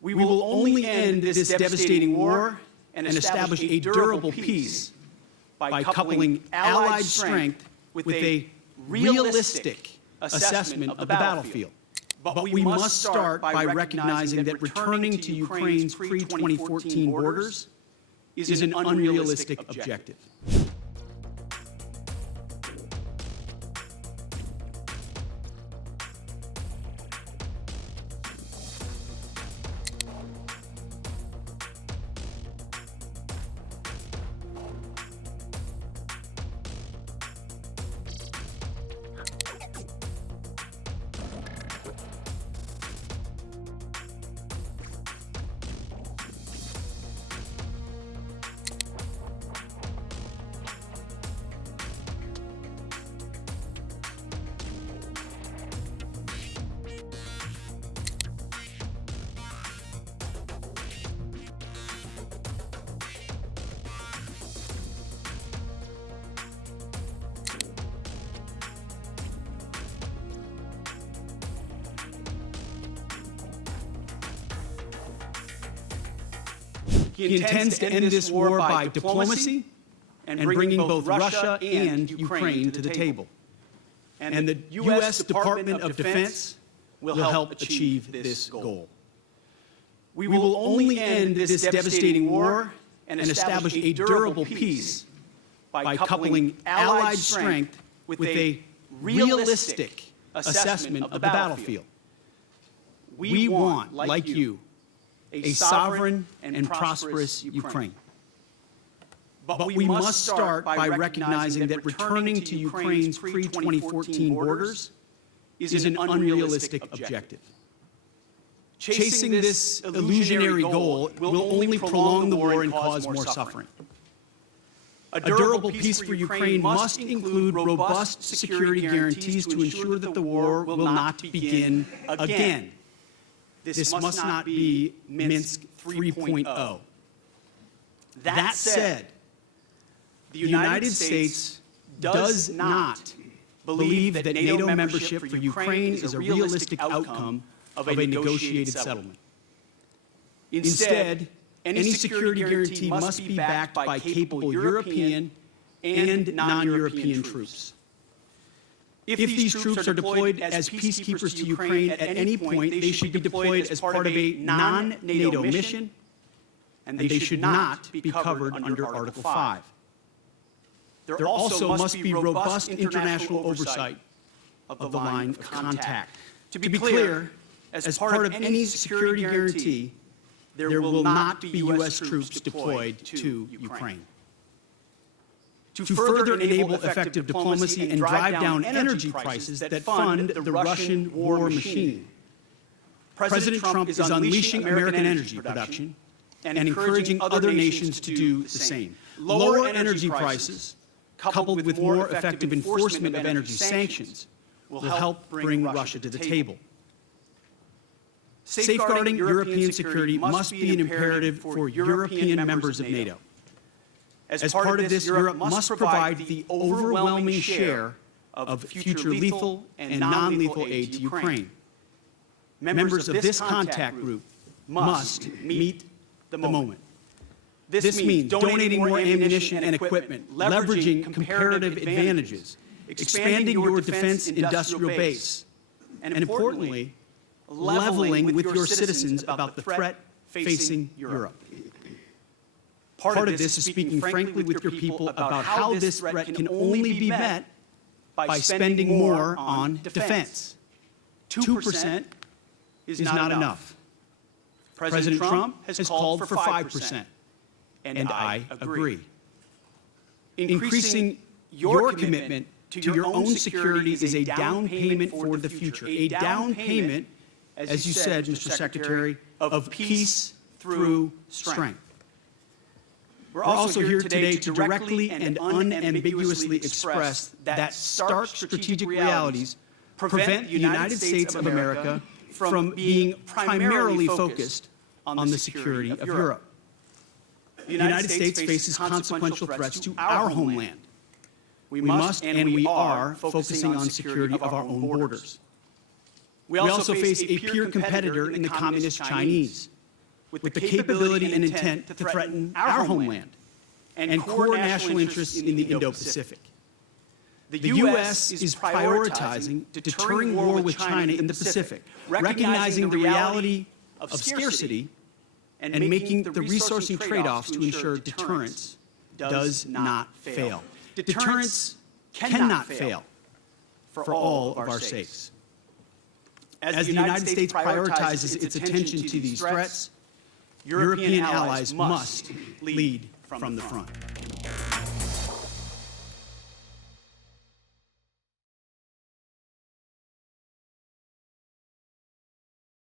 We will only end this devastating war and establish a durable peace by coupling Allied strength with a realistic assessment of the battlefield. But we must start by recognizing that returning to Ukraine's pre-2014 borders is an unrealistic objective. He intends to end this war by diplomacy and bringing both Russia and Ukraine to the table. And the U.S. Department of Defense will help achieve this goal. We will only end this devastating war and establish a durable peace by coupling Allied strength with a realistic assessment of the battlefield. We want, like you, a sovereign and prosperous Ukraine. But we must start by recognizing that returning to Ukraine's pre-2014 borders is an unrealistic objective. Chasing this illusionary goal will only prolong the war and cause more suffering. A durable peace for Ukraine must include robust security guarantees to ensure that the war will not begin again. This must not be Minsk 3.0. That said, the United States does not believe that NATO membership for Ukraine is a realistic outcome of a negotiated settlement. Instead, any security guarantee must be backed by capable European and non-European troops. If these troops are deployed as peacekeepers to Ukraine at any point, they should be deployed as part of a non-NATO mission, and they should not be covered under Article 5. There also must be robust international oversight of the line of contact. To be clear, as part of any security guarantee, there will not be U.S. troops deployed to Ukraine. To further enable effective diplomacy and drive down energy prices that fund the Russian war machine, President Trump is unleashing American energy production and encouraging other nations to do the same. Lower energy prices, coupled with more effective enforcement of energy sanctions, will help bring Russia to the table. Safeguarding European security must be an imperative for European members of NATO. As part of this, Europe must provide the overwhelming share of future lethal and non-lethal aid to Ukraine. Members of this contact group must meet the moment. This means donating more ammunition and equipment, leveraging comparative advantages, expanding your defense industrial base, and importantly, leveling with your citizens about the threat facing Europe. Part of this is speaking frankly with your people about how this threat can only be met by spending more on defense. 2% is not enough. President Trump has called for 5%, and I agree. Increasing your commitment to your own security is a down payment for the future, a down payment, as you said, Mr. Secretary, of peace through strength. We're also here today to directly and unambiguously express that stark strategic realities prevent the United States of America from being primarily focused on the security of Europe. The United States faces consequential threats to our homeland. We must and we are focusing on security of our own borders. We also face a peer competitor in the Communist Chinese. with the capability and intent to threaten our homeland and core national interests in the Indo-Pacific. The U.S. is prioritizing deterring war with China in the Pacific, recognizing the reality of scarcity and making the resourcing trade-offs to ensure deterrence does not fail. Deterrence cannot fail for all of our sakes. As the United States prioritizes its attention to these threats, European allies must lead from the front.